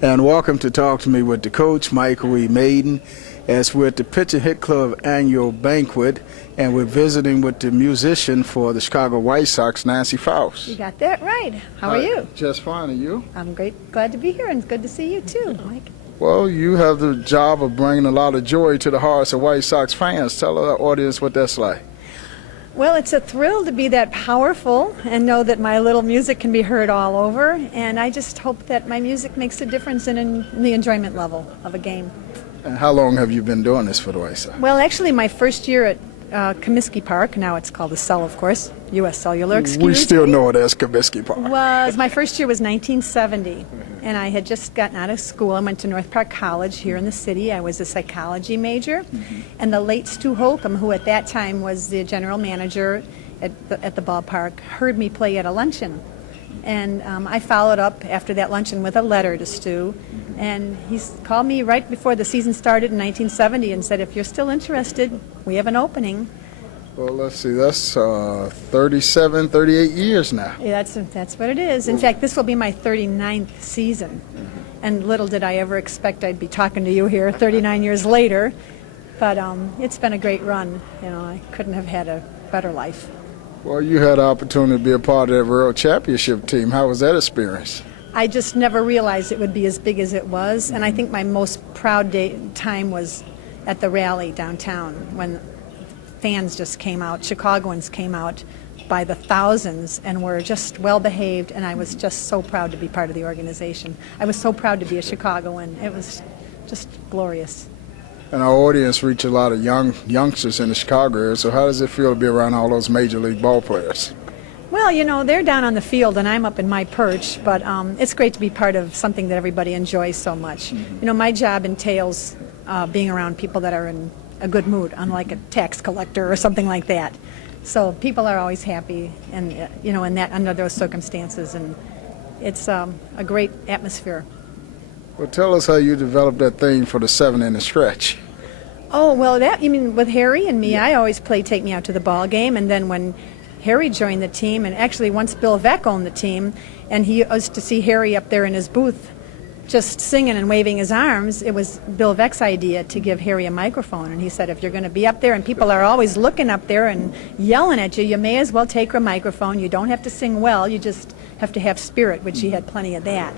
And welcome to Talk to Me with the coach, Michael E. Mayden, as we're at the Pitcher Hit Club annual banquet, and we're visiting with the musician for the Chicago White Sox, Nancy Faust. You got that right. How are you? Just fine, and you? I'm great. Glad to be here, and it's good to see you too, Mike. Well, you have the job of bringing a lot of joy to the hearts of White Sox fans. Tell our audience what that's like. Well, it's a thrill to be that powerful and know that my little music can be heard all over, and I just hope that my music makes a difference in the enjoyment level of a game. And how long have you been doing this for the White Sox? Well, actually, my first year at Comiskey Park, now it's called the Cell, of course, U.S. Cellular, We still know it as Comiskey Park. My first year was 1970, and I had just gotten out of school. I went to North Park College here in the city. I was a psychology major, and the late Stu Holcomb, who at that time was the general manager at the ballpark, heard me play at a luncheon. And I followed up after that luncheon with a letter to Stu, and he called me right before the season started in 1970 and said, if you're still interested, we have an opening. Well, let's see, that's 37, 38 years now. Yeah, that's what it is. In fact, this will be my 39th season, and little did I ever expect I'd be talking to you here 39 years later, but it's been a great run. You know, I couldn't have had a better life. Well, you had the opportunity to be a part of that World Championship team. How was that experience? I just never realized it would be as big as it was, and I think my most proud time was at the rally downtown when fans just came out, Chicagoans came out by the thousands and were just well behaved, and I was just so proud to be part of the organization. I was so proud to be a Chicagoan. It was just glorious. And our audience reach a lot of youngsters in the Chicago area, so how does it feel to be around all those major league ball players? Well, you know, they're down on the field and I'm up in my perch, but it's great to be part of something that everybody enjoys so much. You know, my job entails being around people that are in a good mood, unlike a tax collector or something like that. So people are always happy, and you know, under those circumstances, and it's a great atmosphere. Well, tell us how you developed that thing for the 7-inning stretch. Oh, well, you mean with Harry and me? Yeah. I always played Take Me Out to the Ball Game, and then when Harry joined the team, and actually once Bill Veeck owned the team, and he used to see Harry up there in his booth just singing and waving his arms, it was Bill Veeck's idea to give Harry a microphone, and he said, if you're going to be up there and people are always looking up there and yelling at you, you may as well take a microphone. You don't have to sing well, you just have to have spirit, which he had plenty of that.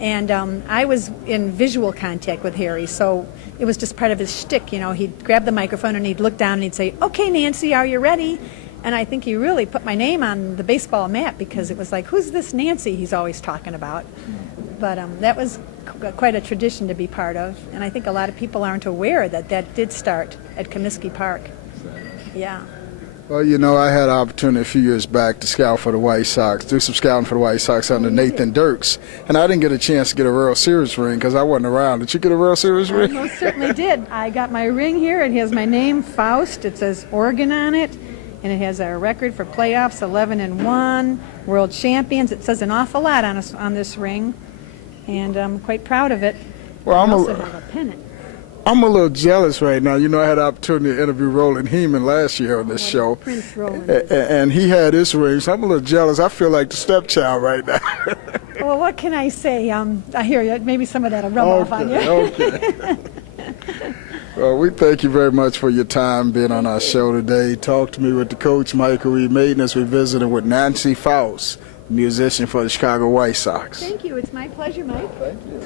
And I was in visual contact with Harry, so it was just part of his shtick. You know, he'd grab the microphone and he'd look down and he'd say, okay, Nancy, are you ready? And I think he really put my name on the baseball map, because it was like, who's this Nancy he's always talking about? But that was quite a tradition to be part of, and I think a lot of people aren't aware that did start at Comiskey Park. Yeah. Well, you know, I had an opportunity a few years back to scout for the White Sox, do some scouting for the White Sox under Nathan Dirks, and I didn't get a chance to get a World Series ring because I wasn't around. Did you get a World Series ring? I most certainly did. I got my ring here. It has my name, Faust. It says Oregon on it, and it has our record for playoffs, 11-1, world champions. It says an awful lot on this ring, and I'm quite proud of it. Well, I also have a pennant. I'm a little jealous right now. You know, I had the opportunity to interview Roland Heeman last year on this show. Prince Roland. And he had his ring, so I'm a little jealous. I feel like the stepchild right now. Well, what can I say? I hear you. Maybe some of that will rub off on you. Okay. Well, we thank you very much for your time being on our show today. Talk to Me with the coach, Michael E. Mayden, as we visited with Nancy Faust, musician for the Chicago White Sox. Thank you. It's my pleasure, Mike. Thank you.